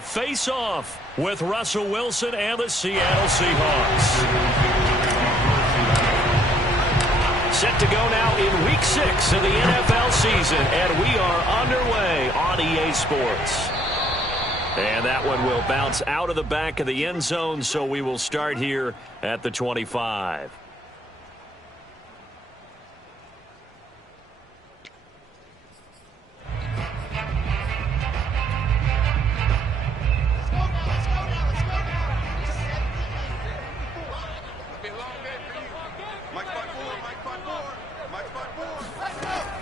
Face-off with Russell Wilson and the Seattle Seahawks. Set to go now in Week 6 of the NFL season, and we are underway on EA Sports. And that one will bounce out of the back of the end zone, so we will start here at the 25.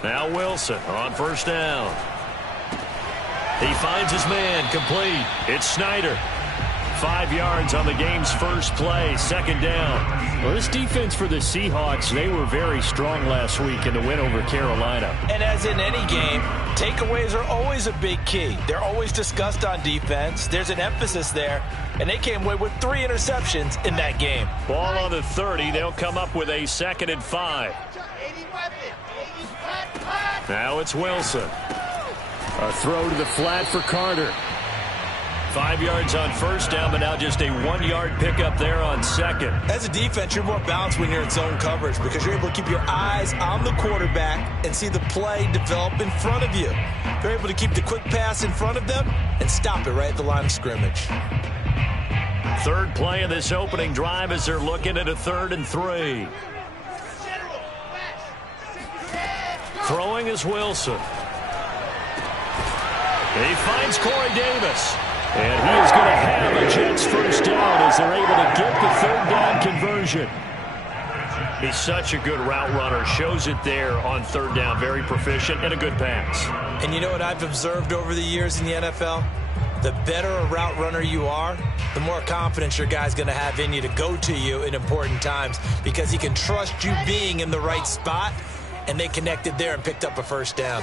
Now Wilson on first down. He finds his man complete. It's Snyder. 5 yards on the game's first play, second down. Well, this defense for the Seahawks, they were very strong last week in the win over Carolina. And as in any game, takeaways are always a big key. They're always discussed on defense. There's an emphasis there, and they came away with 3 interceptions in that game. Ball on the 30. They'll come up with a 2nd and 5. Now it's Wilson. A throw to the flat for Carter. 5 yards on first down, but now just a 1-yard pickup there on second. As a defense, you're more balanced when you're in zone coverage because you're able to keep your eyes on the quarterback and see the play develop in front of you. You're able to keep the quick pass in front of them and stop it right at the line of scrimmage. Third play of this opening drive as they're looking at a 3rd and 3. Throwing is Wilson. He finds Corey Davis. And he is going to have a Jets first down as they're able to get the 3rd down conversion. He's such a good route runner. Shows it there on 3rd down. Very proficient and a good pass. And you know what I've observed over the years in the NFL? The better a route runner you are, the more confidence your guy's going to have in you to go to you in important times because he can trust you being in the right spot. And they connected there and picked up a first down.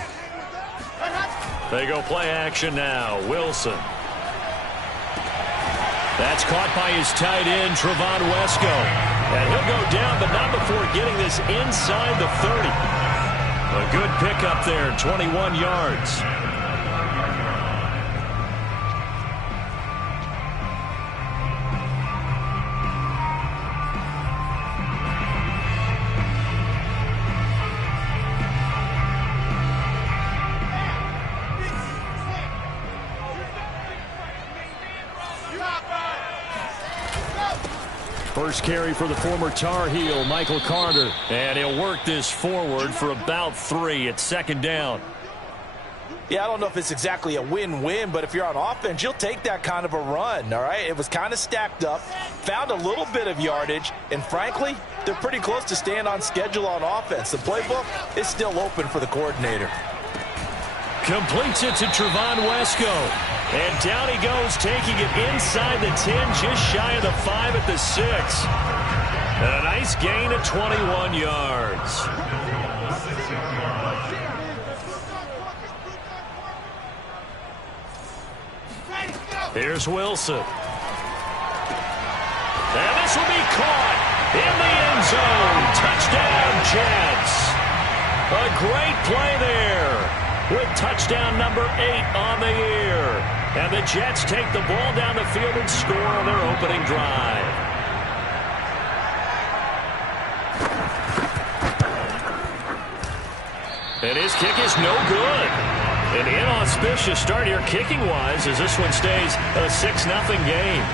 They go play action now. Wilson. That's caught by his tight end, Trevon Wesco. And he'll go down, but not before getting this inside the 30. A good pickup there, 21 yards. First carry for the former Tar Heel, Michael Carter. And he'll work this forward for about 3 at 2nd down. Yeah, I don't know if it's exactly a win-win, but if you're on offense, you'll take that kind of a run, all right? It was kind of stacked up, found a little bit of yardage, and frankly, they're pretty close to staying on schedule on offense. The playbook is still open for the coordinator. Completes it to Trevon Wesco. And down he goes, taking it inside the 10, just shy of the 5 at the 6. And a nice gain of 21 yards. Here's Wilson. And this will be caught in the end zone. Touchdown, Jets. A great play there with touchdown number 8 on the year. And the Jets take the ball down the field and score on their opening drive. And his kick is no good. An inauspicious start here kicking-wise as this one stays a 6-0 game.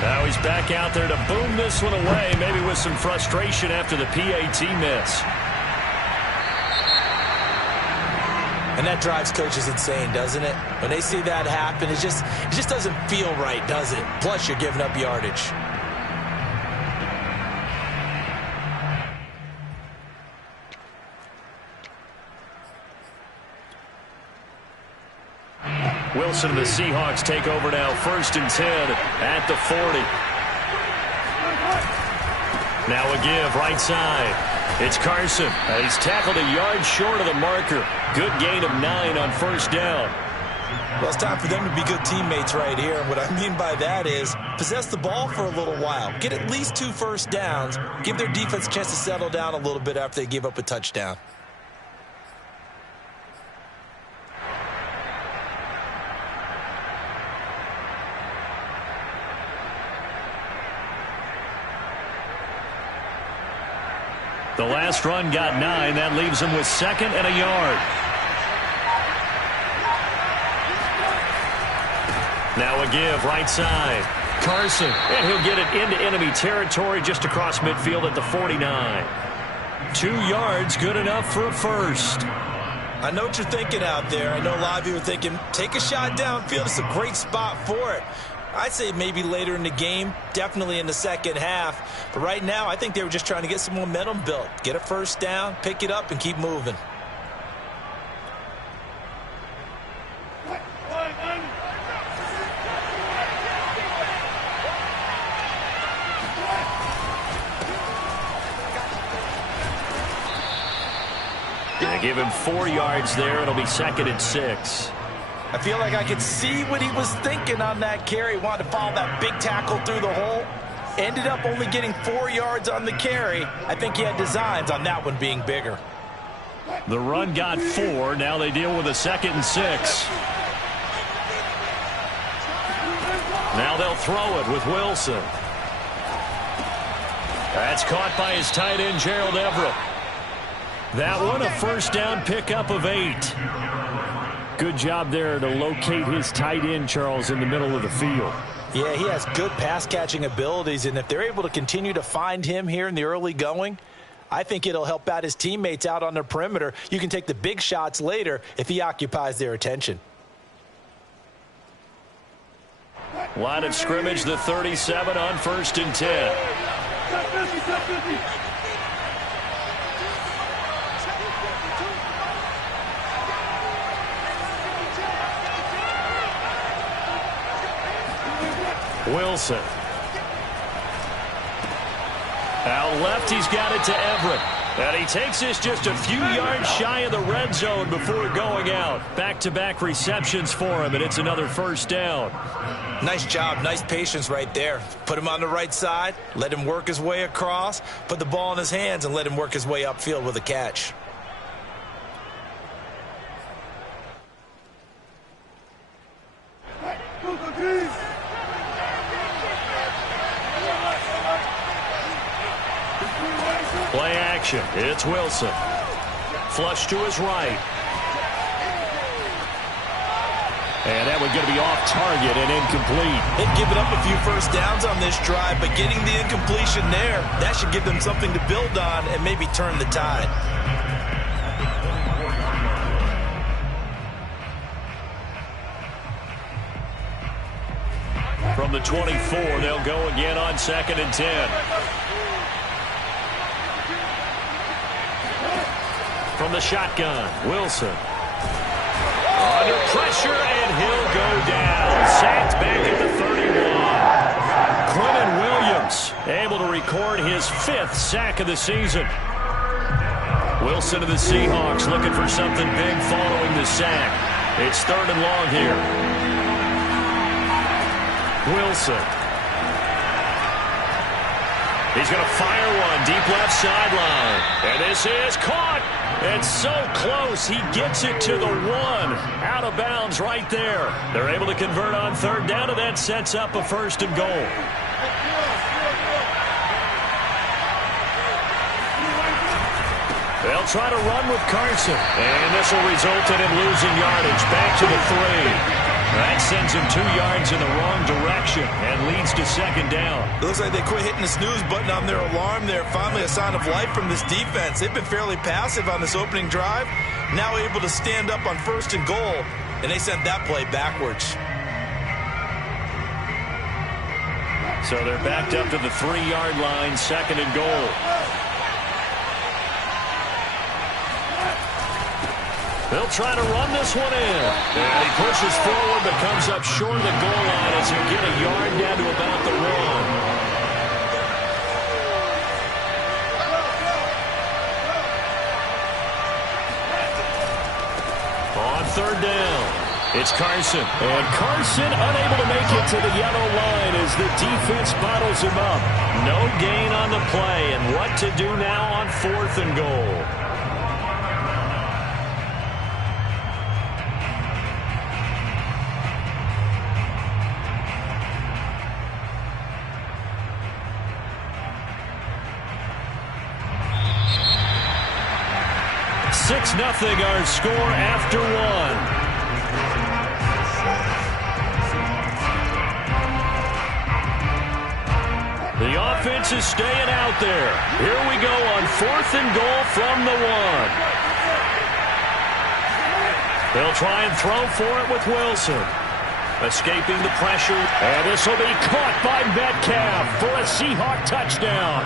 Now he's back out there to boom this one away, maybe with some frustration after the PAT miss. And that drives coaches insane, doesn't it? When they see that happen, it just doesn't feel right, does it? Plus, you're giving up yardage. Wilson and the Seahawks take over now, 1st and 10 at the 40. Now a give, right side. It's Carson. He's tackled a yard short of the marker. Good gain of 9 on first down. Well, it's time for them to be good teammates right here. And what I mean by that is possess the ball for a little while. Get at least 2 first downs. Give their defense a chance to settle down a little bit after they give up a touchdown. The last run got 9. That leaves him with 2nd and a yard. Now a give right side. Carson. And he'll get it into enemy territory just across midfield at the 49. 2 yards, good enough for a first. I know what you're thinking out there. I know a lot of you are thinking, take a shot downfield. It's a great spot for it. I'd say maybe later in the game, definitely in the second half. But right now, I think they were just trying to get some momentum built. Get a first down, pick it up, and keep moving. Gonna give him 4 yards there. It'll be 2nd and 6. I feel like I could see what he was thinking on that carry. Wanted to follow that big tackle through the hole. Ended up only getting 4 yards on the carry. I think he had designs on that one being bigger. The run got 4. Now they deal with a 2nd and 6. Now they'll throw it with Wilson. That's caught by his tight end, Gerald Everett. That one a first down pickup of 8. Good job there to locate his tight end, Charles, in the middle of the field. Yeah, he has good pass-catching abilities, and if they're able to continue to find him here in the early going, I think it'll help out his teammates out on the perimeter. You can take the big shots later if he occupies their attention. Line of scrimmage, the 37 on 1st and 10. Wilson. Out left, he's got it to Everett. And he takes this just a few yards shy of the red zone before going out. Back-to-back receptions for him, and it's another first down. Nice job, nice patience right there. Put him on the right side, let him work his way across, put the ball in his hands, and let him work his way upfield with a catch. Play action. It's Wilson. Flush to his right. And that one going to be off target and incomplete. They've given up a few first downs on this drive, but getting the incompletion there, that should give them something to build on and maybe turn the tide. From the 24, they'll go again on 2nd and 10. From the shotgun, Wilson. Under pressure, and he'll go down. Sacked back at the 31. Quentin Williams able to record his 5th sack of the season. Wilson of the Seahawks looking for something big following the sack. It's 3rd and long here. Wilson. He's going to fire one deep left sideline. And this is caught. It's so close. He gets it to the 1. Out of bounds right there. They're able to convert on 3rd down, and that sets up a 1st and goal. They'll try to run with Carson. And this will result in him losing yardage. Back to the 3. That sends him 2 yards in the wrong direction and leads to 2nd down. It looks like they quit hitting the snooze button on their alarm there. Finally a sign of life from this defense. They've been fairly passive on this opening drive. Now able to stand up on 1st and goal, and they sent that play backwards. So they're backed up to the 3-yard line, 2nd and goal. They'll try to run this one in. And he pushes forward but comes up short of the goal line as he'll get a yard down to about the 1. On 3rd down, it's Carson. And Carson unable to make it to the yellow line as the defense bottles him up. No gain on the play, and what to do now on 4th and goal. 6-0 our score after one. The offense is staying out there. Here we go on 4th and goal from the 1. They'll try and throw for it with Wilson. Escaping the pressure. And this will be caught by Metcalf for a Seahawk touchdown.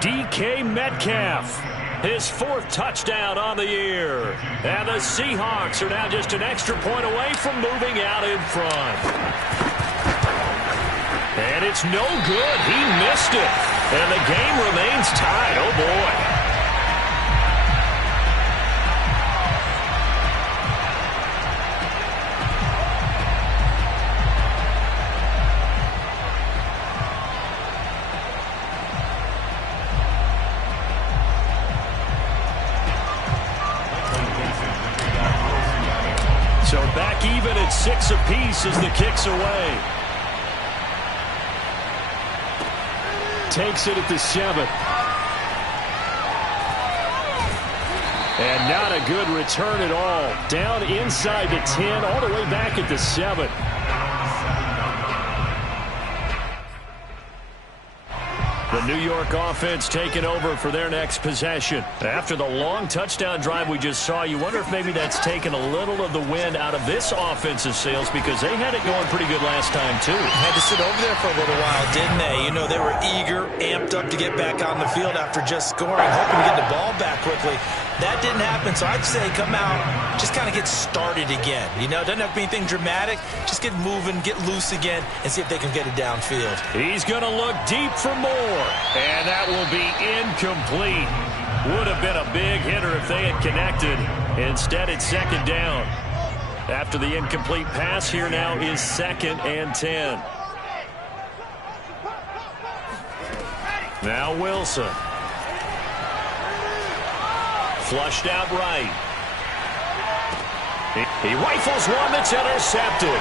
DK Metcalf, his 4th touchdown on the year. And the Seahawks are now just an extra point away from moving out in front. And it's no good. He missed it. And the game remains tied. Oh, boy. So back even at 6 apiece as the kick's away. Takes it at the 7. And not a good return at all. Down inside the 10, all the way back at the 7. The New York offense taking over for their next possession. After the long touchdown drive we just saw, you wonder if maybe that's taken a little of the wind out of this offensive sails, because they had it going pretty good last time, too. Had to sit over there for a little while, didn't they? You know, they were eager, amped up to get back on the field after just scoring, hoping to get the ball back quickly. That didn't happen, so I'd say come out, just kind of get started again. You know, it doesn't have to be anything dramatic. Just get moving, get loose again, and see if they can get it downfield. He's going to look deep for more, and that will be incomplete. Would have been a big hitter if they had connected. Instead, it's 2nd down. After the incomplete pass, here now is 2nd and 10. Now Wilson. Flushed out right. He rifles one that's intercepted.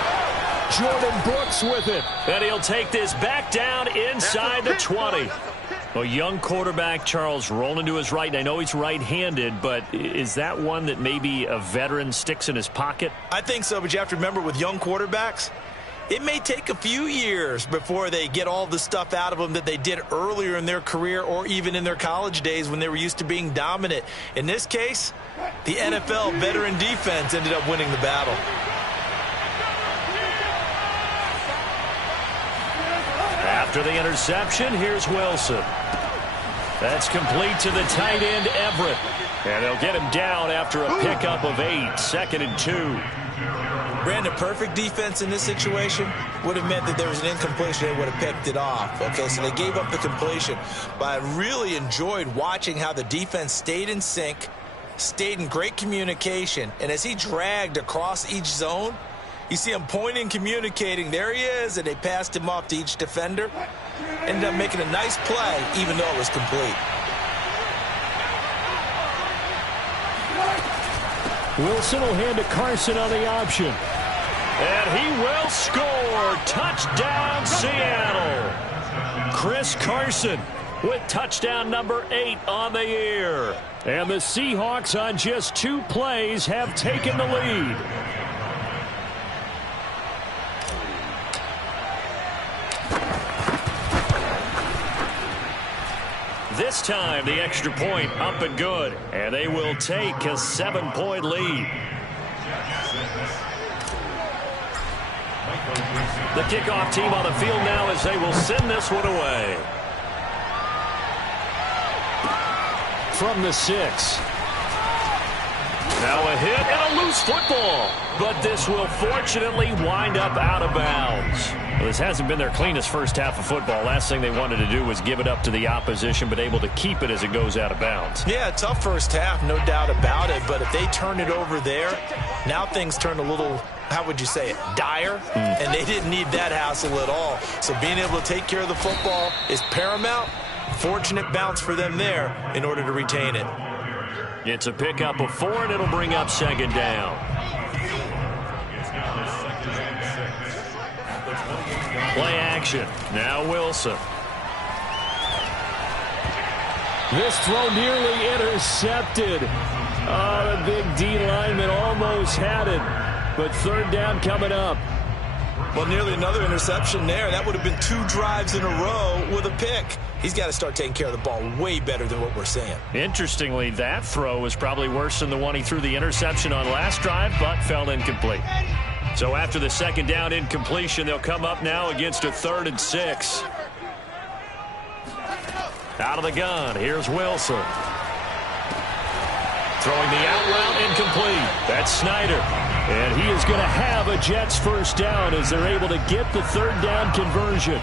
Jordan Brooks with it. And he'll take this back down inside the 20. A young quarterback, Charles, rolling to his right. And I know he's right-handed, but is that one that maybe a veteran sticks in his pocket? I think so, but you have to remember with young quarterbacks, it may take a few years before they get all the stuff out of them that they did earlier in their career or even in their college days when they were used to being dominant. In this case, the NFL veteran defense ended up winning the battle. After the interception, here's Wilson. That's complete to the tight end, Everett. And they'll get him down after a pickup of 8, 2nd and 2. Brandon, perfect defense in this situation would have meant that there was an incompletion. They would have picked it off. Okay, so they gave up the completion. But I really enjoyed watching how the defense stayed in sync, stayed in great communication. And as he dragged across each zone, you see him pointing, communicating. There he is, and they passed him off to each defender. Ended up making a nice play, even though it was complete. Wilson will hand to Carson on the option. And he will score. Touchdown, Seattle. Chris Carson with touchdown number 8 on the year. And the Seahawks on just 2 plays have taken the lead. This time, the extra point up and good. And they will take a 7-point lead. The kickoff team on the field now as they will send this one away. From the 6. Now a hit and a loose football. But this will fortunately wind up out of bounds. Well, this hasn't been their cleanest first half of football. Last thing they wanted to do was give it up to the opposition, but able to keep it as it goes out of bounds. Yeah, tough first half, no doubt about it. But if they turn it over there, now things turn a little, how would you say it, dire? And they didn't need that hassle at all. So being able to take care of the football is paramount. Fortunate bounce for them there in order to retain it. It's a pickup of 4, and it'll bring up 2nd down. Play action. Now Wilson. This throw nearly intercepted. Oh, the big D lineman almost had it. But third down coming up. Well, nearly another interception there. That would have been 2 drives in a row with a pick. He's got to start taking care of the ball way better than what we're seeing. Interestingly, that throw was probably worse than the one he threw the interception on last drive, but fell incomplete. So after the second down incompletion, they'll come up now against a 3rd and 6. Out of the gun, here's Wilson. Throwing the out route incomplete. That's Snyder. And he is going to have a Jets first down as they're able to get the third down conversion.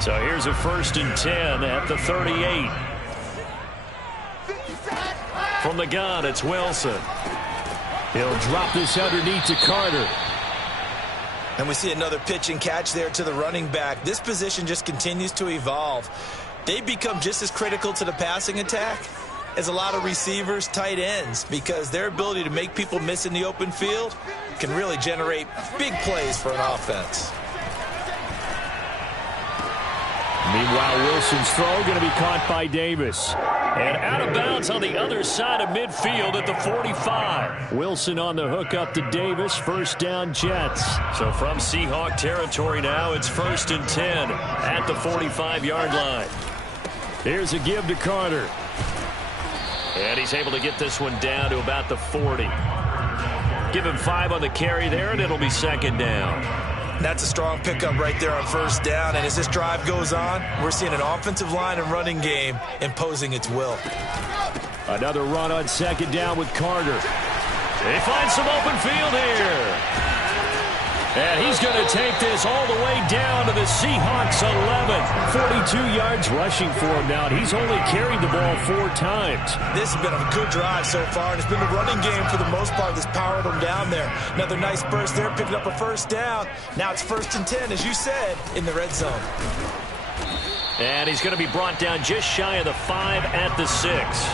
So here's a 1st and 10 at the 38. From the gun, it's Wilson. He'll drop this underneath to Carter. And we see another pitch and catch there to the running back. This position just continues to evolve. They've become just as critical to the passing attack as a lot of receivers, tight ends, because their ability to make people miss in the open field can really generate big plays for an offense. Meanwhile, Wilson's throw going to be caught by Davis. And out of bounds on the other side of midfield at the 45. Wilson on the hook up to Davis. First down, Jets. So from Seahawk territory now, it's 1st and 10 at the 45-yard line. Here's a give to Carter. And he's able to get this one down to about the 40. Give him 5 on the carry there, and it'll be 2nd down. That's a strong pickup right there on 1st down. And as this drive goes on, we're seeing an offensive line and running game imposing its will. Another run on 2nd down with Carter. They find some open field here. And he's going to take this all the way down to the Seahawks 11. 42 yards rushing for him now. He's only carried the ball 4 times. This has been a good drive so far, and it's been the running game for the most part that's powered them down there. Another nice burst there, picking up a 1st down. Now it's 1st and 10, as you said, in the red zone. And he's going to be brought down just shy of the 5 at the 6.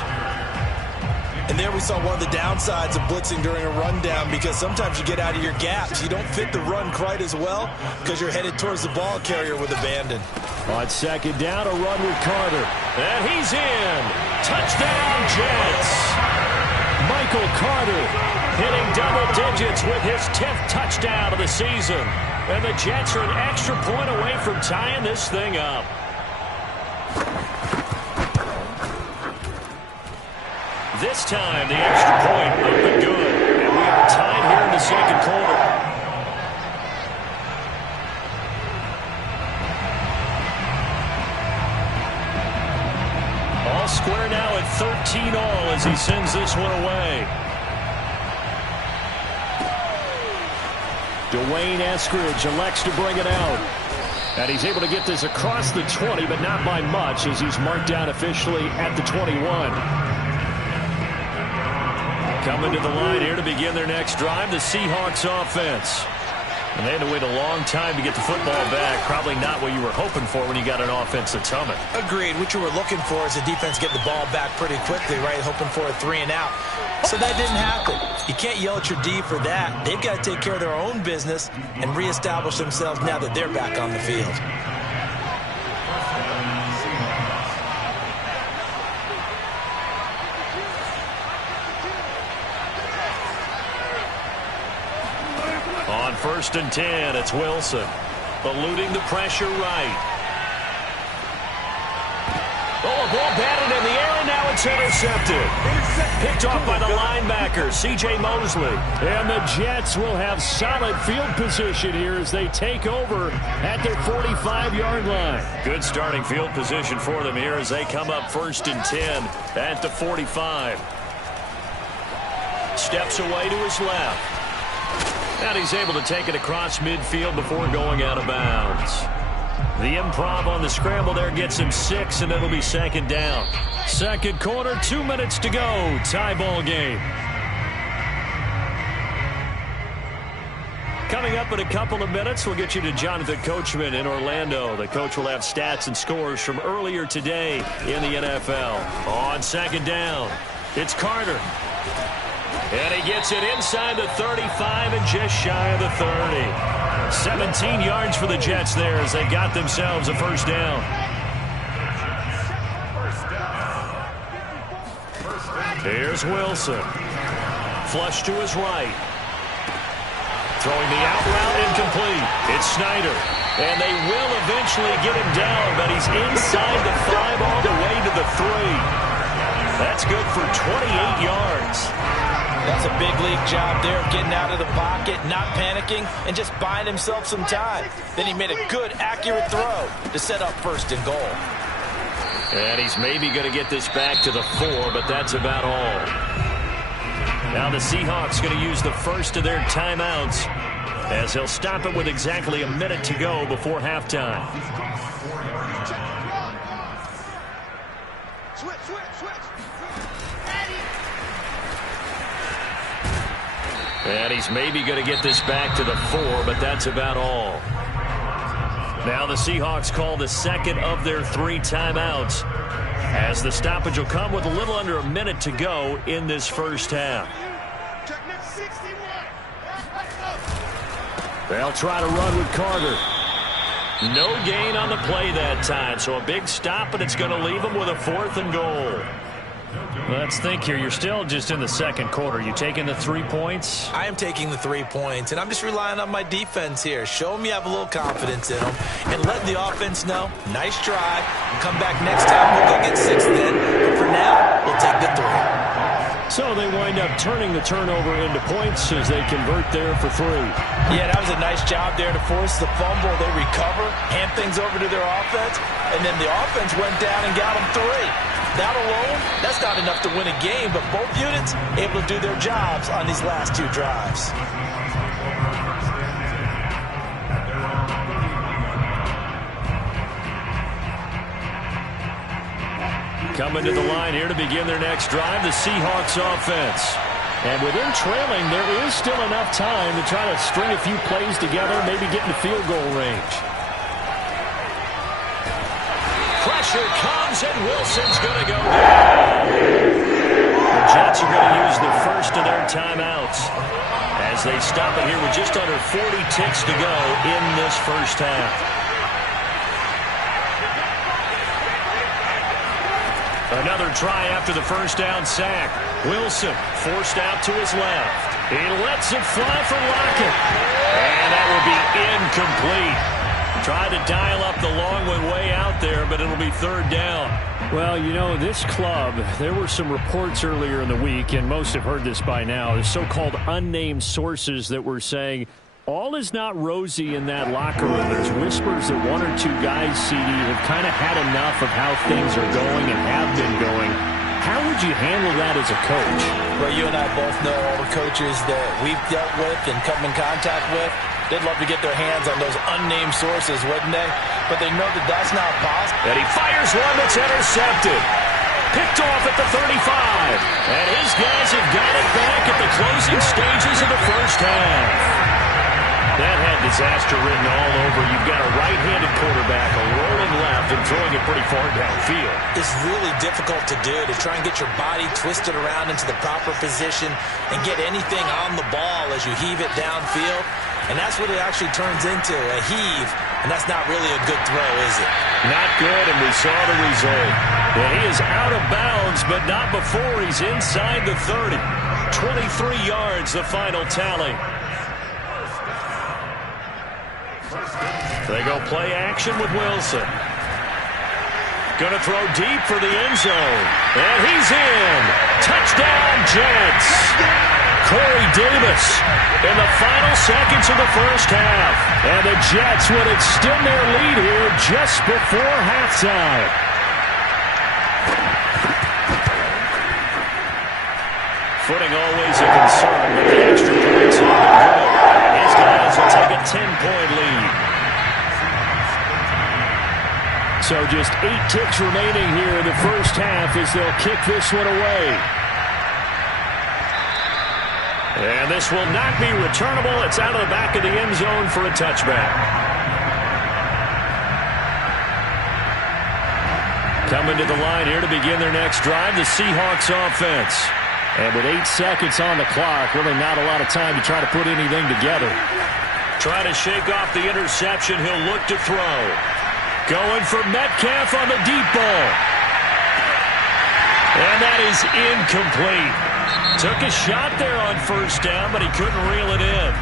And there we saw one of the downsides of blitzing during a rundown, because sometimes you get out of your gaps. You don't fit the run quite as well because you're headed towards the ball carrier with abandon. On 2nd down, a run with Carter. And he's in. Touchdown, Jets. Michael Carter hitting double digits with his 10th touchdown of the season. And the Jets are an extra point away from tying this thing up. This time, the extra point up and good. And we are tied here in the 2nd quarter. All square now at 13 all as he sends this one away. Dwayne Eskridge elects to bring it out. And he's able to get this across the 20, but not by much, as he's marked down officially at the 21. Coming to the line here to begin their next drive, the Seahawks offense. And they had to wait a long time to get the football back. Probably not what you were hoping for when you got an offense that's humming. Agreed. What you were looking for is the defense getting the ball back pretty quickly, right? Hoping for a 3 and out. So that didn't happen. You can't yell at your D for that. They've got to take care of their own business and reestablish themselves now that they're back on the field. On 1st and 10, it's Wilson. Eluding the pressure right. Oh, a ball batted in the air, and now it's intercepted. Picked off by the linebacker, C.J. Mosley. And the Jets will have solid field position here as they take over at their 45-yard line. Good starting field position for them here as they come up 1st and 10 at the 45. Steps away to his left. And he's able to take it across midfield before going out of bounds. The improv on the scramble there gets him 6, and it'll be 2nd down. 2nd quarter, 2 minutes to go. Tie ball game. Coming up in a couple of minutes, we'll get you to Jonathan Coachman in Orlando. The coach will have stats and scores from earlier today in the NFL. On 2nd down, it's Carter. And he gets it inside the 35 and just shy of the 30. 17 yards for the Jets there as they got themselves a 1st down. Here's Wilson. Flush to his right. Throwing the out route incomplete. It's Snyder. And they will eventually get him down, but he's inside the 5 all the way to the 3. That's good for 28 yards. That's a big league job there of getting out of the pocket, not panicking, and just buying himself some time. Then he made a good, accurate throw to set up 1st and goal. And he's maybe going to get this back to the 4, but that's about all. Now the Seahawks going to use the first of their timeouts as they'll stop it with exactly a minute to go before halftime. And he's maybe going to get this back to the 4, but that's about all. Now the Seahawks call the second of their 3 timeouts as the stoppage will come with a little under a minute to go in this first half. They'll try to run with Carter. No gain on the play that time, so a big stop, and it's going to leave them with a 4th and goal. Let's think here. You're still just in the second quarter. You taking the 3 points? I am taking the 3 points, and I'm just relying on my defense here. Show them you have a little confidence in them, and let the offense know, nice try. Come back next time, we'll go get 6 then. But for now, we'll take the 3. So they wind up turning the turnover into points as they convert there for 3. Yeah, that was a nice job there to force the fumble. They recover, hand things over to their offense, and then the offense went down and got them 3. That alone, that's not enough to win a game, but both units able to do their jobs on these last 2 drives. Coming to the line here to begin their next drive, the Seahawks offense. And within trailing, there is still enough time to try to string a few plays together, maybe get into field goal range. Pressure comes, and Wilson's going to go down. The Jets are going to use the first of their timeouts as they stop it here with just under 40 ticks to go in this first half. Another try after the first down sack. Wilson forced out to his left. He lets it fly for Lockett. And that will be incomplete. Tried to dial up the long one way out there, but it'll be 3rd down. Well, you know, this club, there were some reports earlier in the week, and most have heard this by now, the so-called unnamed sources that were saying all is not rosy in that locker room. There's whispers that 1 or 2 guys, CD, have kind of had enough of how things are going and have been going. How would you handle that as a coach? Well, you and I both know all the coaches that we've dealt with and come in contact with. They'd love to get their hands on those unnamed sources, wouldn't they? But they know that that's not possible. And he fires one that's intercepted. Picked off at the 35. And his guys have got it back at the closing stages of the first half. That had disaster written all over. You've got a right-handed quarterback, a rolling left, and throwing it pretty far downfield. It's really difficult to do, to try and get your body twisted around into the proper position and get anything on the ball as you heave it downfield. And that's what it actually turns into, a heave. And that's not really a good throw, is it? Not good, and we saw the result. And he is out of bounds, but not before he's inside the 30. 23 yards, the final tally. They go play action with Wilson. Going to throw deep for the end zone. And he's in. Touchdown, Jets. Corey Davis in the final seconds of the first half. And the Jets would extend their lead here just before halftime. Footing always a concern, but the extra points have been good. And his guys will take a 10-point lead. So just 8 ticks remaining here in the first half as they'll kick this one away. And this will not be returnable. It's out of the back of the end zone for a touchback. Coming to the line here to begin their next drive, the Seahawks offense. And with 8 seconds on the clock, really not a lot of time to try to put anything together. Trying to shake off the interception, he'll look to throw. Going for Metcalf on the deep ball. And that is incomplete. Took a shot there on first down, but he couldn't reel it in.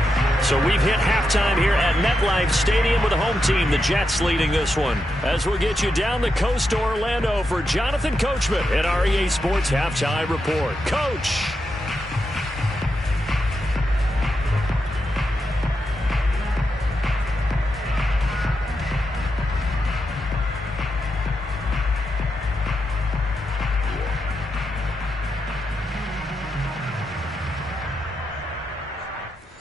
So we've hit halftime here at MetLife Stadium with the home team, the Jets, leading this one. As we'll get you down the coast to Orlando for Jonathan Coachman at our EA Sports Halftime Report. Coach.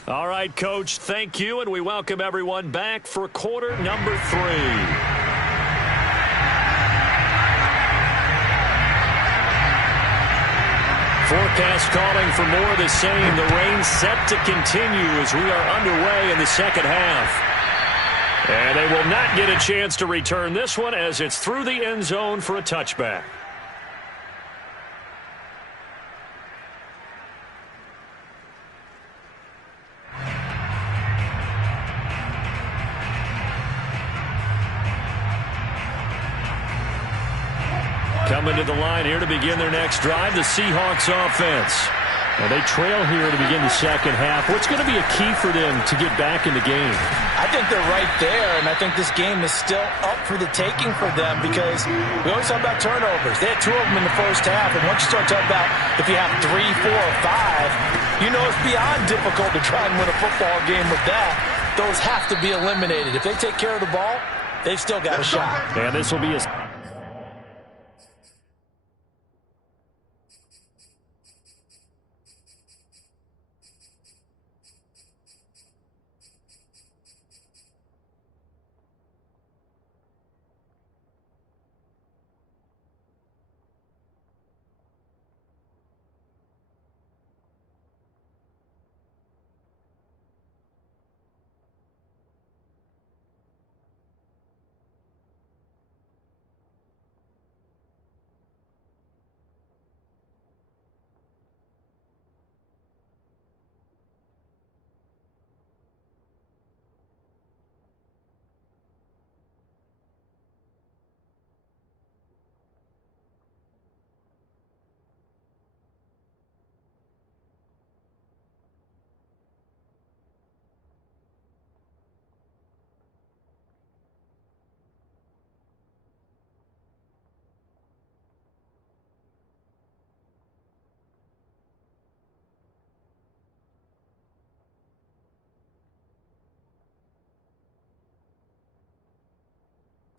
All right, Coach, thank you, and we welcome everyone back for quarter number 3. Forecast calling for more of the same. The rain set to continue as we are underway in the second half. And they will not get a chance to return this one as it's through the end zone for a touchback. Coming to the line here to begin their next drive, the Seahawks offense. Now they trail here to begin the second half. What's going to be a key for them to get back in the game? I think they're right there, and I think this game is still up for the taking for them because we always talk about turnovers. They had 2 of them in the first half, and once you start talking about if you have 3, 4, or 5, you know it's beyond difficult to try and win a football game with that. Those have to be eliminated. If they take care of the ball, they've still got a shot. And this will be a...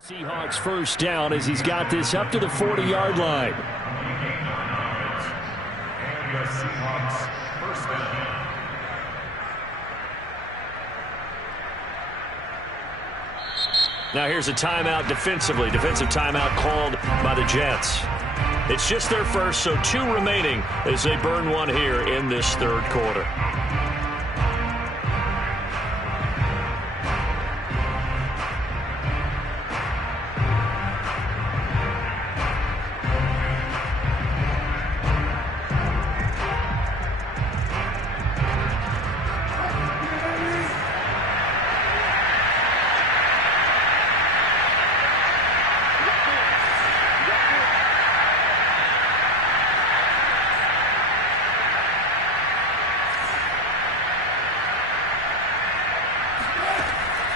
Seahawks first down as he's got this up to the 40-yard line. And the Seahawks first down. Now here's a timeout defensively. Defensive timeout called by the Jets. It's just their first, so 2 remaining as they burn one here in this third quarter.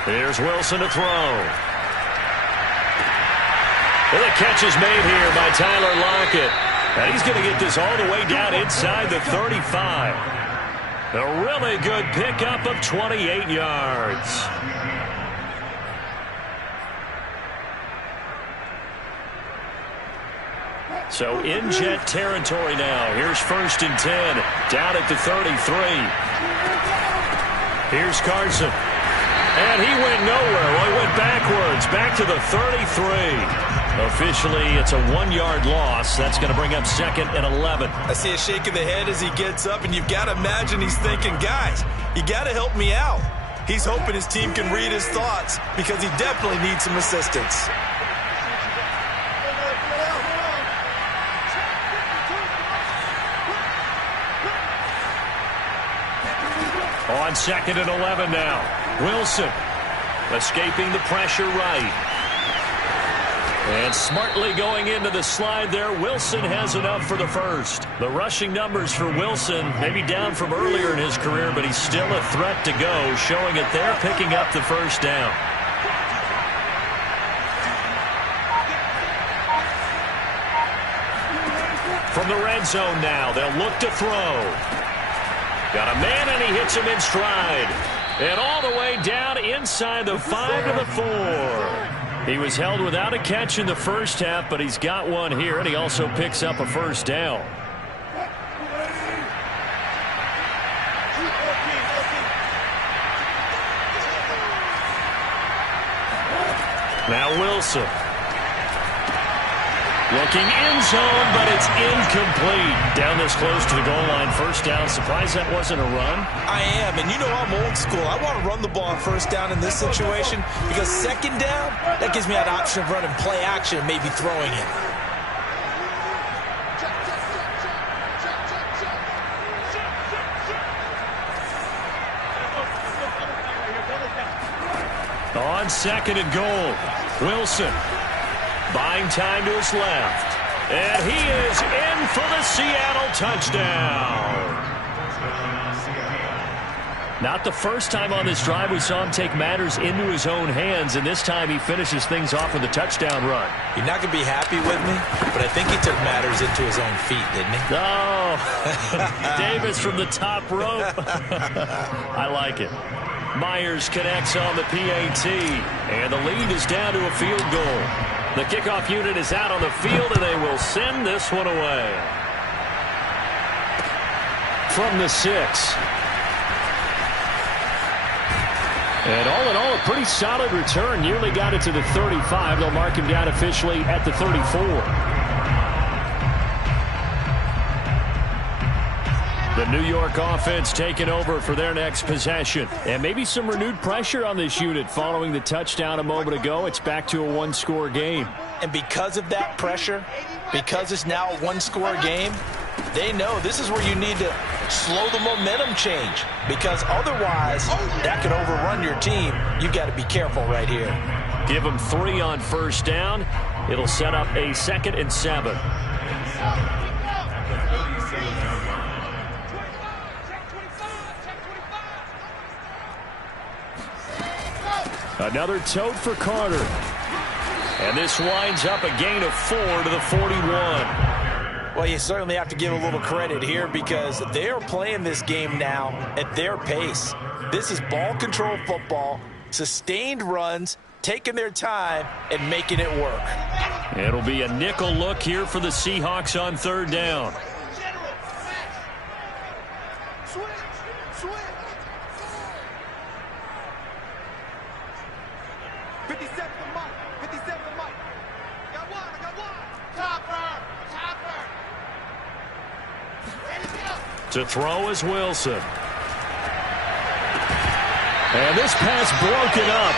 Here's Wilson to throw. Well, the catch is made here by Tyler Lockett. And he's going to get this all the way down inside the 35. A really good pickup of 28 yards. So in Jet territory now. Here's 1st and 10. Down at the 33. Here's Carson. And he went nowhere. Well, he went backwards, back to the 33. Officially, it's a 1-yard loss. That's going to bring up 2nd and 11. I see a shake of the head as he gets up, and you've got to imagine he's thinking, guys, you got to help me out. He's hoping his team can read his thoughts because he definitely needs some assistance. On 2nd and 11 now. Wilson escaping the pressure right. And smartly going into the slide there, Wilson has enough for the first. The rushing numbers for Wilson, maybe down from earlier in his career, but he's still a threat to go, showing it there, picking up the first down. From the red zone now, they'll look to throw. Got a man, and he hits him in stride. And all the way down inside the 5 to the 4. He was held without a catch in the first half, but he's got one here, and he also picks up a first down. Now Wilson. Looking end zone, but it's incomplete. Down this close to the goal line, first down. Surprised that wasn't a run? I am, and you know I'm old school. I want to run the ball on first down in this situation because second down, that gives me that option of running play action and maybe throwing it. On second and goal, Wilson. Buying time to his left. And he is in for the Seattle touchdown. Not the first time on this drive we saw him take matters into his own hands, and this time he finishes things off with a touchdown run. You're not going to be happy with me, but I think he took matters into his own feet, didn't he? Oh, Davis from the top rope. I like it. Myers connects on the PAT, and the lead is down to a field goal. The kickoff unit is out on the field, and they will send this one away. From the 6. And all in all, a pretty solid return. Nearly got it to the 35. They'll mark him down officially at the 34. The New York offense taking over for their next possession. And maybe some renewed pressure on this unit following the touchdown a moment ago. It's back to a one-score game. And because of that pressure, because it's now a one-score game, they know this is where you need to slow the momentum change. Because otherwise, that could overrun your team. You've got to be careful right here. Give them 3 on first down. It'll set up a 2nd and 7. Another tote for Carter. And this winds up a gain of 4 to the 41. Well, you certainly have to give a little credit here because they are playing this game now at their pace. This is ball control football, sustained runs, taking their time, and making it work. It'll be a nickel look here for the Seahawks on third down. To throw is Wilson. And this pass broken up.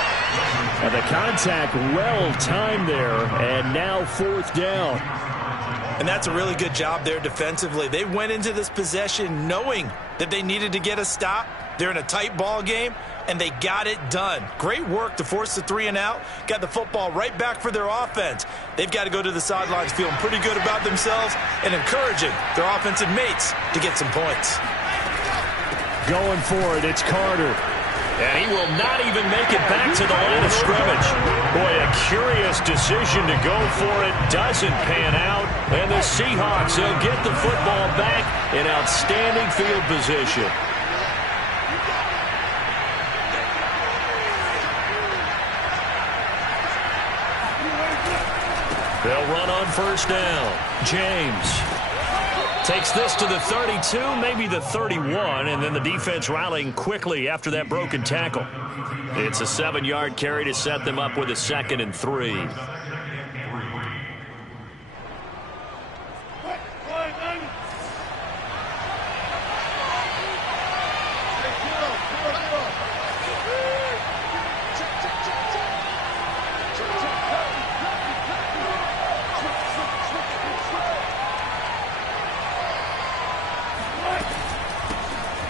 And the contact well timed there. And now 4th down. And that's a really good job there defensively. They went into this possession knowing that they needed to get a stop. They're in a tight ball game, and they got it done. Great work to force the 3 and out. Got the football right back for their offense. They've got to go to the sidelines feeling pretty good about themselves and encouraging their offensive mates to get some points. Going for it, it's Carter. And he will not even make it back to the line of scrimmage. Boy, a curious decision to go for it. Doesn't pan out. And the Seahawks, they'll get the football back in outstanding field position. They'll run on first down. James takes this to the 32, maybe the 31, and then the defense rallying quickly after that broken tackle. It's a 7-yard carry to set them up with a 2nd and 3.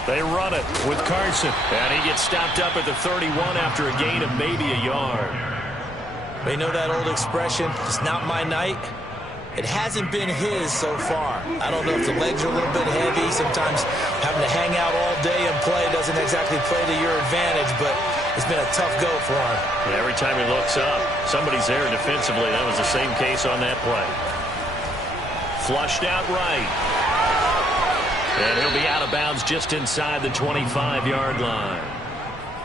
They run it with Carson. And he gets stopped up at the 31 after a gain of maybe a yard. You know that old expression, it's not my night? It hasn't been his so far. I don't know if the legs are a little bit heavy. Sometimes having to hang out all day and play doesn't exactly play to your advantage, but it's been a tough go for him. And every time he looks up, somebody's there defensively. That was the same case on that play. Flushed out right. And he'll be out of bounds just inside the 25-yard line.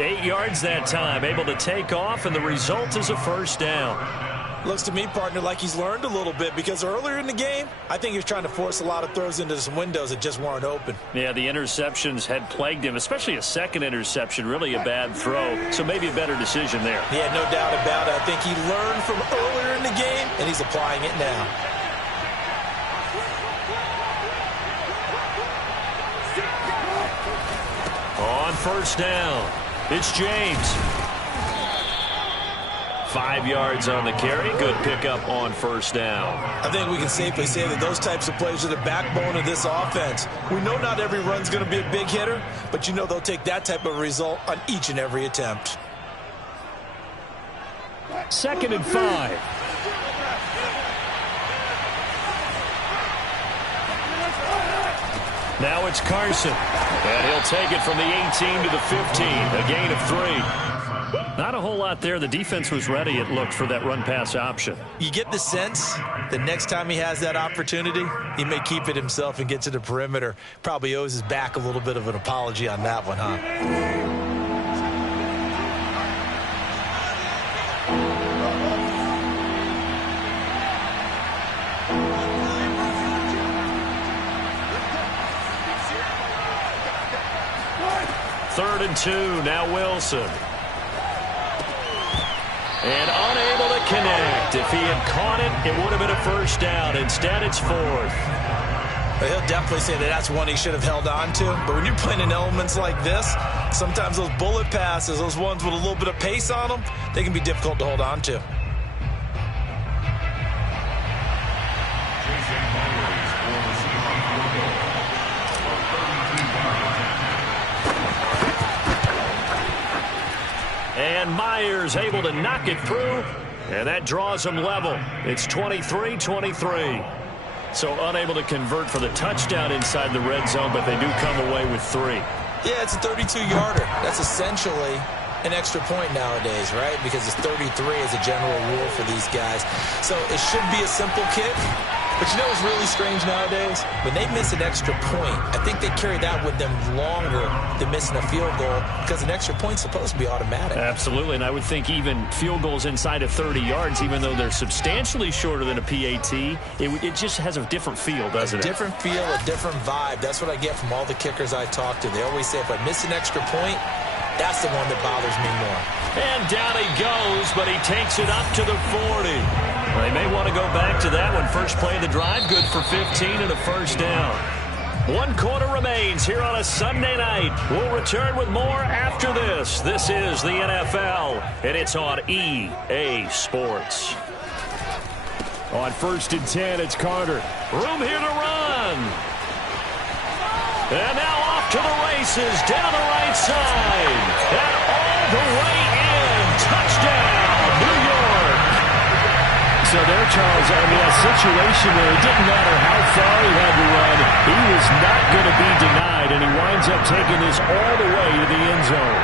8 yards that time, able to take off, and the result is a first down. Looks to me, partner, like he's learned a little bit, because earlier in the game, I think he was trying to force a lot of throws into some windows that just weren't open. Yeah, the interceptions had plagued him, especially a second interception, really a bad throw. So maybe a better decision there. Yeah, no doubt about it. I think he learned from earlier in the game, and he's applying it now. On first down, it's James. 5 yards on the carry. Good pickup on first down. I think we can safely say that those types of plays are the backbone of this offense. We know not every run's going to be a big hitter, but you know they'll take that type of result on each and every attempt. 2nd and 5. Now it's Carson. And he'll take it from the 18 to the 15. A gain of 3. Not a whole lot there. The defense was ready, it looked, for that run-pass option. You get the sense that next time he has that opportunity, he may keep it himself and get to the perimeter. Probably owes his back a little bit of an apology on that one, huh? Third and 2, now Wilson. And unable to connect. If he had caught it, it would have been a first down. Instead, it's 4th. He'll definitely say that that's one he should have held on to. But when you're playing in elements like this, sometimes those bullet passes, those ones with a little bit of pace on them, they can be difficult to hold on to. And Myers able to knock it through, and that draws them level. It's 23-23. So unable to convert for the touchdown inside the red zone, but they do come away with 3. Yeah, it's a 32-yarder. That's essentially an extra point nowadays, right? Because it's 33 as a general rule for these guys. So it should be a simple kick. But you know what's really strange nowadays? When they miss an extra point, I think they carry that with them longer than missing a field goal, because an extra point's supposed to be automatic. Absolutely, and I would think even field goals inside of 30 yards, even though they're substantially shorter than a PAT, it just has a different feel, doesn't it? A different feel, a different vibe. That's what I get from all the kickers I talk to. They always say, if I miss an extra point, that's the one that bothers me more. And down he goes, but he takes it up to the 40. Well, they may want to go back to that one. First play of the drive, good for 15 and a first down. 1 quarter remains here on a Sunday night. We'll return with more after this. This is the NFL, and it's on EA Sports. On 1st and 10, it's Carter. Room here to run. And now off to the races, down the right side. And all the way in. Touchdown, New York. So there, Charles, I mean, a situation where it didn't matter how far he had to run, he was not going to be denied, and he winds up taking this all the way to the end zone.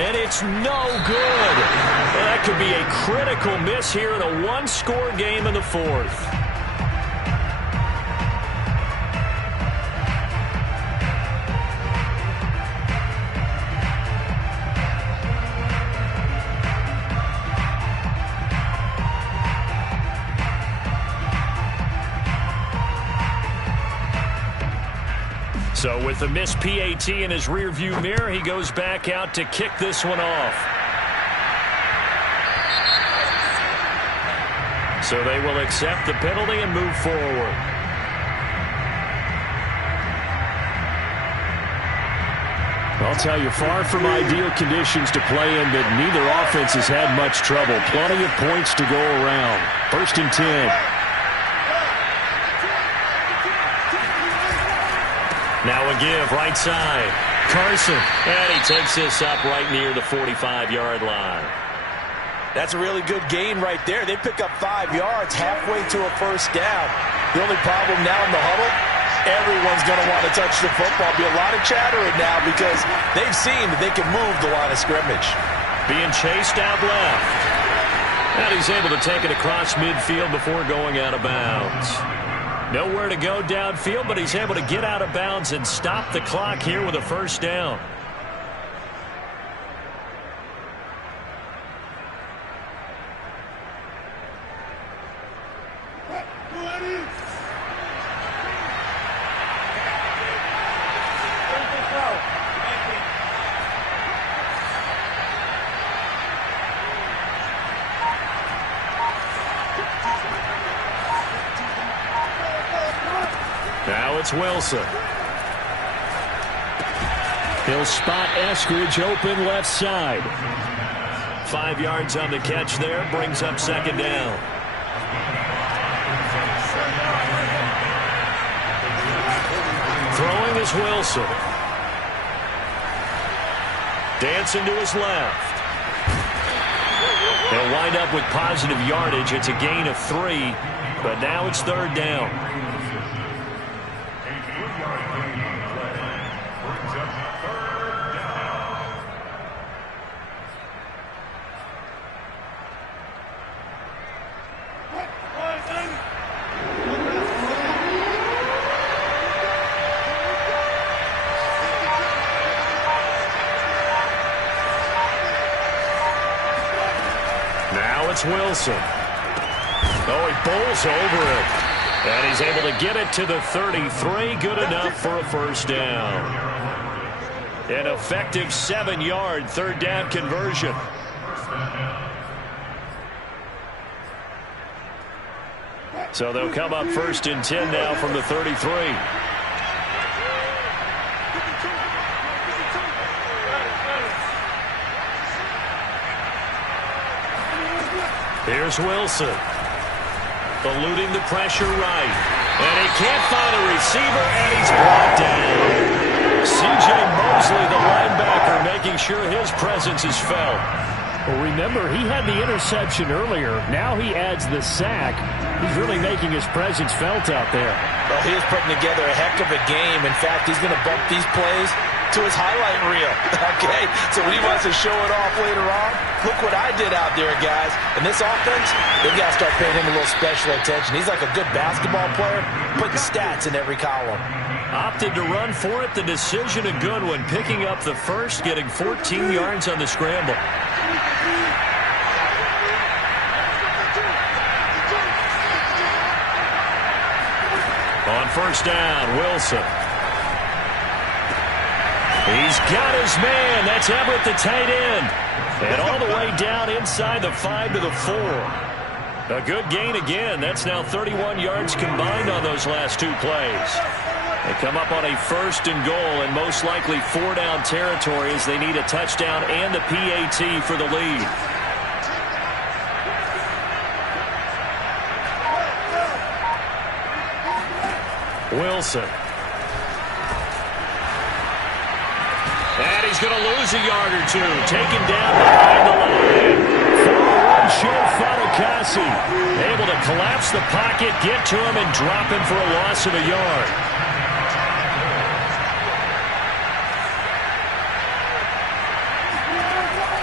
And it's no good. Well, that could be a critical miss here in a one-score game in the 4th. So with the missed PAT in his rearview mirror, he goes back out to kick this one off. So they will accept the penalty and move forward. I'll tell you, far from ideal conditions to play in, but neither offense has had much trouble. Plenty of points to go around. 1st and 10. Now a give, right side. Carson. And he takes this up right near the 45-yard line. That's a really good gain right there. They pick up 5 yards halfway to a first down. The only problem now in the huddle, everyone's going to want to touch the football. Be a lot of chattering now because they've seen that they can move the line of scrimmage. Being chased out left. And he's able to take it across midfield before going out of bounds. Nowhere to go downfield, but he's able to get out of bounds and stop the clock here with a first down. Now it's Wilson. He'll spot Eskridge open left side. 5 yards on the catch there, brings up second down. Throwing is Wilson. Dancing to his left. They'll wind up with positive yardage. It's a gain of 3, but now it's third down. It's Wilson. Oh, he bowls over it. And he's able to get it to the 33. Good enough for a first down. An effective 7-yard third down conversion. So they'll come up first and 10 now from the 33. Here's Wilson. Eluding the pressure right. And he can't find a receiver, and he's brought down. C.J. Mosley, the linebacker, making sure his presence is felt. Well, remember, he had the interception earlier. Now he adds the sack. He's really making his presence felt out there. Well, he is putting together a heck of a game. In fact, he's going to bump these plays to his highlight reel. Okay? So when he wants to show it off later on, look what I did out there, guys. And this offense, they've got to start paying him a little special attention. He's like a good basketball player, putting stats in every column. Opted to run for it. The decision a good one. Picking up the first, getting 14 yards on the scramble. On first down, Wilson. He's got his man. That's Everett, the tight end. And all the way down inside the 5 to the 4. A good gain again. That's now 31 yards combined on those last 2 plays. They come up on a first and goal and most likely 4-down territory as they need a touchdown and the PAT for the lead. Wilson. And he's going to lose a yard or 2. Taken down behind the line. For a run, Joe Fatukasi. Able to collapse the pocket, get to him, and drop him for a loss of a yard.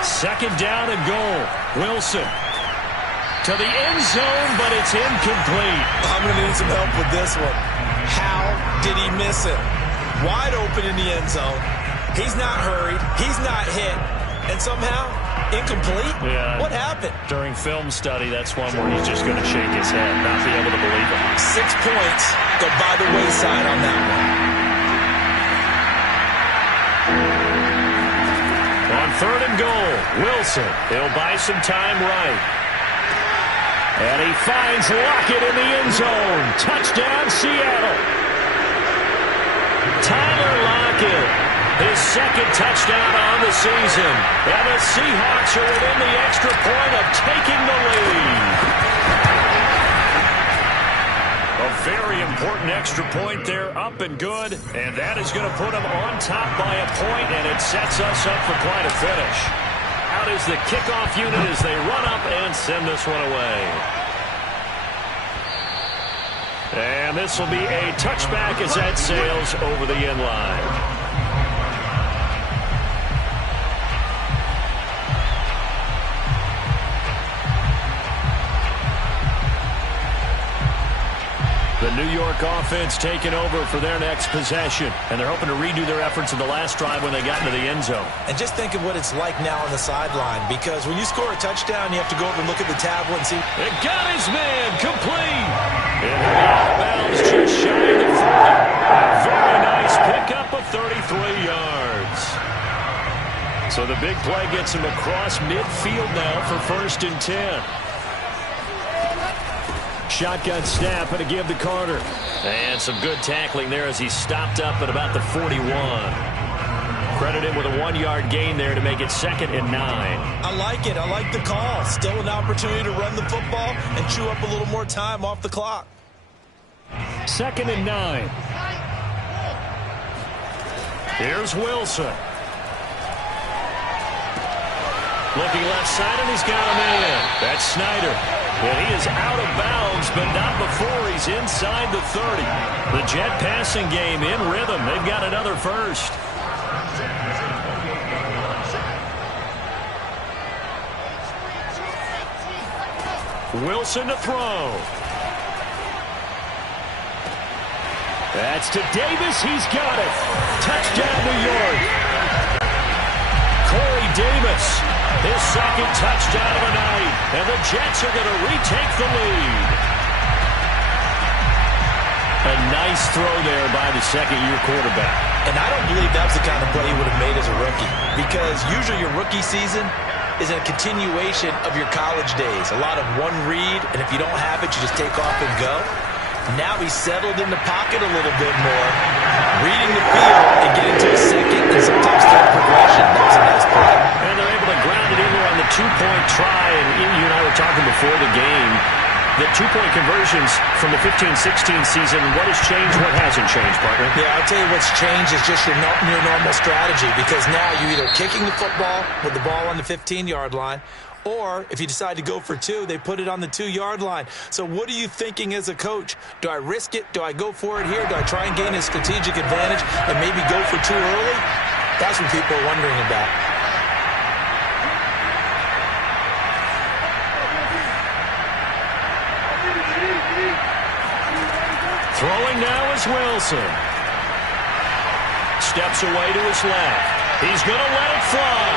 Second down and goal. Wilson to the end zone, but it's incomplete. I'm going to need some help with this one. How did he miss it? Wide open in the end zone. He's not hurried. He's not hit. And somehow, incomplete? Yeah. What happened? During film study, that's one where he's just going to shake his head, not be able to believe it. 6 points go by the wayside on that one. On third and goal, Wilson. He'll buy some time right. And he finds Lockett in the end zone. Touchdown, Seattle. Tyler Lockett, his second touchdown on the season. And the Seahawks are within the extra point of taking the lead. A very important extra point there, up and good. And that is going to put them on top by a point, and it sets us up for quite a finish. Out is the kickoff unit as they run up and send this one away. And this will be a touchback as that sails over the end line. The New York offense taking over for their next possession. And they're hoping to redo their efforts in the last drive when they got into the end zone. And just think of what it's like now on the sideline, because when you score a touchdown, you have to go over and look at the tablet and see. It got his man complete. And out of bounds just shy of the 40. A very nice pickup of 33 yards. So the big play gets him across midfield now for 1st and 10. Shotgun snap and a give to Carter. And some good tackling there as he stopped up at about the 41. Credit him with a 1-yard gain there to make it 2nd and 9. I like it. I like the call. Still an opportunity to run the football and chew up a little more time off the clock. 2nd and 9. Here's Wilson. Looking left side, and he's got a man. That's Snyder. And he is out of bounds, but not before he's inside the 30. The Jet passing game in rhythm. They've got another first. Wilson to throw. That's to Davis. He's got it. Touchdown, New York. Corey Davis. His 2nd touchdown of the night. And the Jets are going to retake the lead. A nice throw there by the 2nd-year quarterback. And I don't believe that's the kind of play he would have made as a rookie. Because usually your rookie season is a continuation of your college days. A lot of one read, and if you don't have it, you just take off and go. Now he's settled in the pocket a little bit more, reading the field and getting to a 2nd and sometimes 3rd progression. That's a nice play. And they're able to ground it in there on the 2-point try. And you and I were talking before the game. The 2-point conversions from the 15-16 season, what has changed, what hasn't changed, partner? Yeah, I'll tell you what's changed is just your normal strategy, because now you're either kicking the football with the ball on the 15-yard line, or if you decide to go for 2, they put it on the 2-yard line. So what are you thinking as a coach? Do I risk it? Do I go for it here? Do I try and gain a strategic advantage and maybe go for 2 early? That's what people are wondering about. Throwing now is Wilson. Steps away to his left. He's going to let it fly.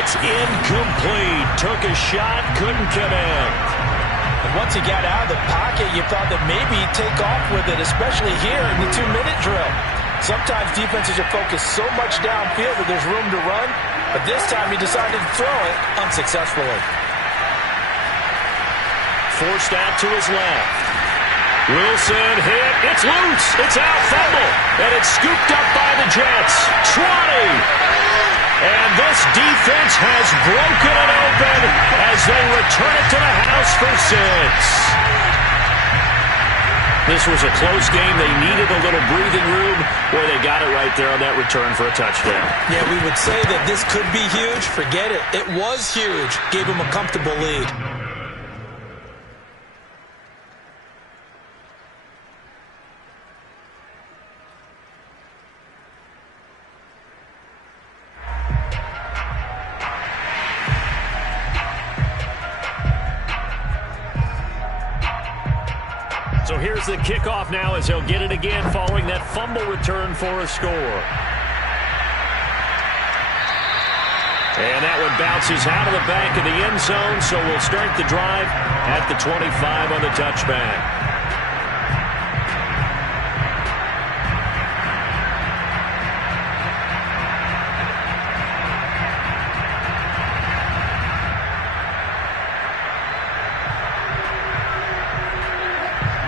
It's incomplete. Took a shot, couldn't connect. And once he got out of the pocket, you thought that maybe he'd take off with it, especially here in the 2-minute drill. Sometimes defenses are focused so much downfield that there's room to run, but this time he decided to throw it unsuccessfully. Forced out to his left. Wilson hit. It's loose. It's out. Fumble. And it's scooped up by the Jets. 20. And this defense has broken it open as they return it to the house for 6. This was a close game. They needed a little breathing room. Boy, they got it right there on that return for a touchdown. Yeah, we would say that this could be huge. Forget it. It was huge. Gave them a comfortable lead. So here's the kickoff now as they'll get it again following that fumble return for a score. And that one bounces out of the back of the end zone, so we'll start the drive at the 25 on the touchback.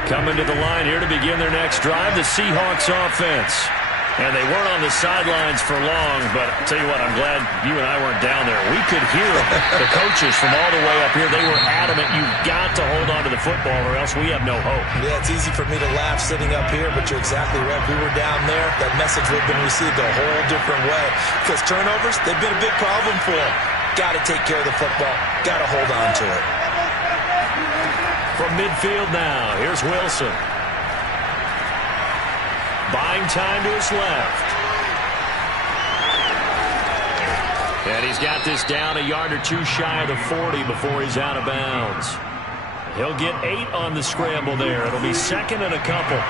Coming to the line here to begin their next drive, the Seahawks offense. And they weren't on the sidelines for long, but I'll tell you what, I'm glad you and I weren't down there. We could hear the coaches from all the way up here. They were adamant, you've got to hold on to the football or else we have no hope. Yeah, it's easy for me to laugh sitting up here, but you're exactly right. If we were down there, that message would have been received a whole different way. Because turnovers, they've been a big problem for them. Got to take care of the football. Got to hold on to it. From midfield now, here's Wilson. Buying time to his left. And he's got this down a yard or two shy of the 40 before he's out of bounds. He'll get 8 on the scramble there. It'll be second and a couple.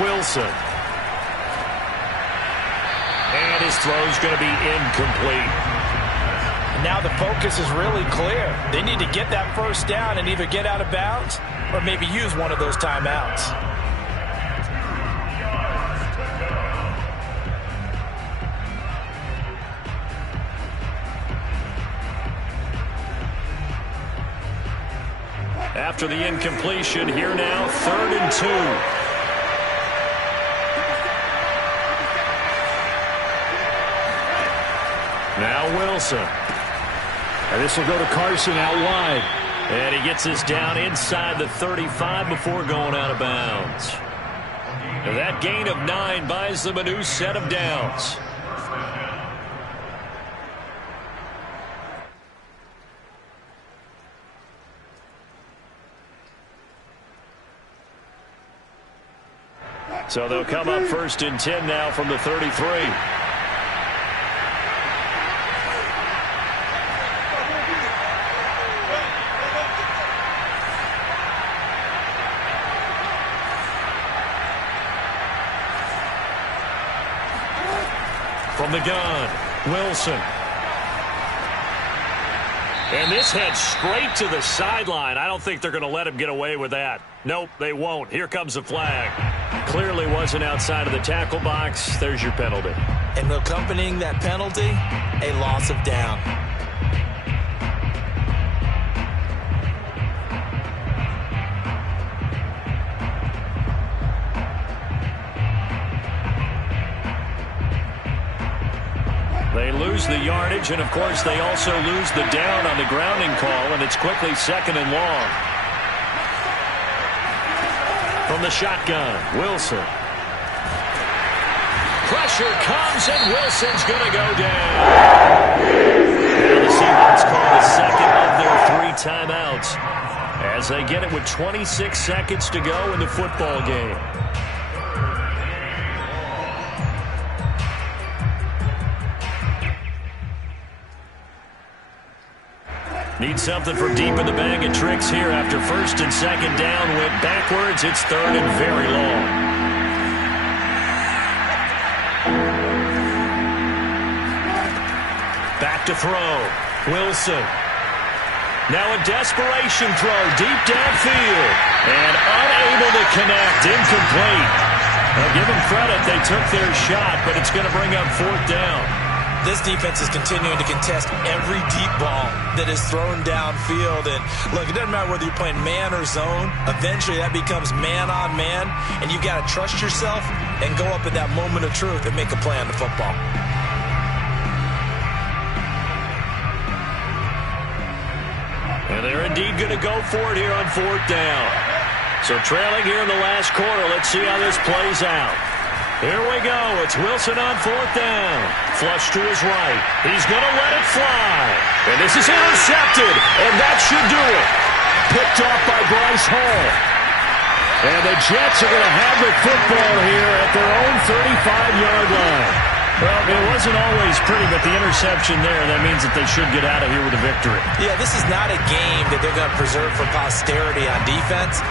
Wilson. And his throw's going to be incomplete. Now the focus is really clear. They need to get that first down and either get out of bounds or maybe use one of those timeouts. After the incompletion, here now, 3rd and 2. Now Wilson. And this will go to Carson out wide. And he gets this down inside the 35 before going out of bounds. And that gain of 9 buys them a new set of downs. So they'll come up 1st and 10 now from the 33. From the gun, Wilson. And this heads straight to the sideline. I don't think they're going to let him get away with that. Nope, they won't. Here comes the flag. Clearly wasn't outside of the tackle box. There's your penalty. And accompanying that penalty, a loss of down. They lose the yardage, and of course they also lose the down on the grounding call, and it's quickly 2nd and long. From the shotgun, Wilson. Pressure comes, and Wilson's going to go down. Now the Seahawks call the second of their 3 timeouts as they get it with 26 seconds to go in the football game. Need something from deep in the bag of tricks here after 1st and 2nd down. Went backwards. It's 3rd and very long. Back to throw. Wilson. Now a desperation throw deep downfield. And unable to connect. Incomplete. Now give them credit. They took their shot, but it's going to bring up 4th down. This defense is continuing to contest every deep ball that is thrown downfield. And look, it doesn't matter whether you're playing man or zone. Eventually that becomes man on man. And you got to trust yourself and go up at that moment of truth and make a play on the football. And they're indeed going to go for it here on 4th down. So trailing here in the last quarter, let's see how this plays out. Here we go. It's Wilson on 4th down. Flush to his right. He's going to let it fly. And this is intercepted. And that should do it. Picked off by Bryce Hall. And the Jets are going to have the football here at their own 35-yard line. Well, it wasn't always pretty, but the interception there, that means that they should get out of here with a victory. Yeah, this is not a game that they're going to preserve for posterity on defense.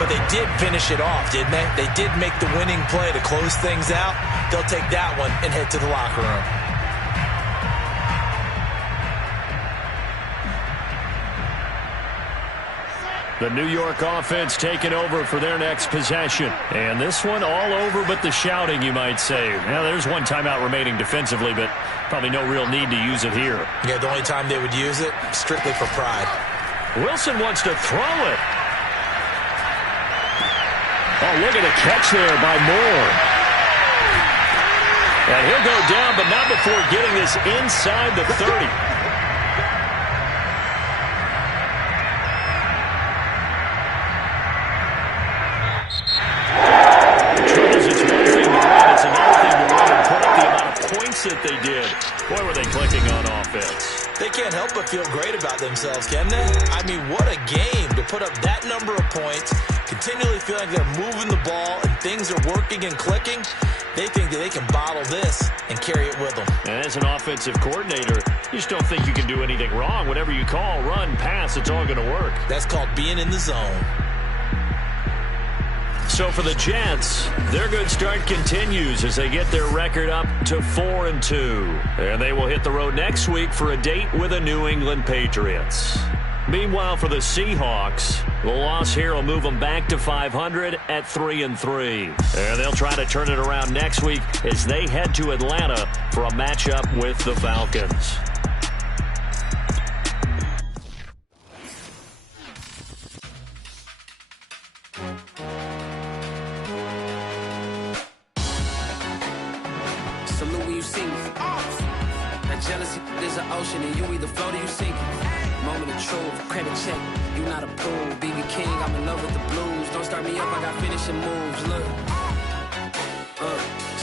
But they did finish it off, didn't they? They did make the winning play to close things out. They'll take that one and head to the locker room. The New York offense taking over for their next possession. And this one all over but the shouting, you might say. Now, there's one timeout remaining defensively, but probably no real need to use it here. Yeah, the only time they would use it, strictly for pride. Wilson wants to throw it. Oh, look at the catch there by Moore. And he'll go down, but not before getting this inside the 30. That they did. Boy, were they clicking on offense. They can't help but feel great about themselves, can they? I mean, what a game to put up that number of points, continually feel like they're moving the ball and things are working and clicking. They think that they can bottle this and carry it with them. And as an offensive coordinator, you just don't think you can do anything wrong. Whatever you call, run, pass, it's all going to work. That's called being in the zone. So for the Jets, their good start continues as they get their record up to 4-2. And they will hit the road next week for a date with the New England Patriots. Meanwhile, for the Seahawks, the loss here will move them back to 500 at 3-3. And they'll try to turn it around next week as they head to Atlanta for a matchup with the Falcons. Salute when you see me. That jealousy is an ocean, and you either float or you sink it. Moment of truth, credit check, you not approved. BB King, I'm in love with the blues. Don't start me up, I got finishing moves. Look,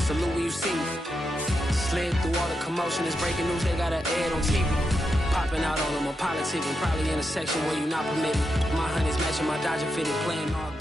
salute when you see me. Slid through all the commotion, it's breaking news, they got an ad on TV. Popping out on them, I'm politicking, probably in a section where you not permitted. My honey's matching my Dodger fitted, playing all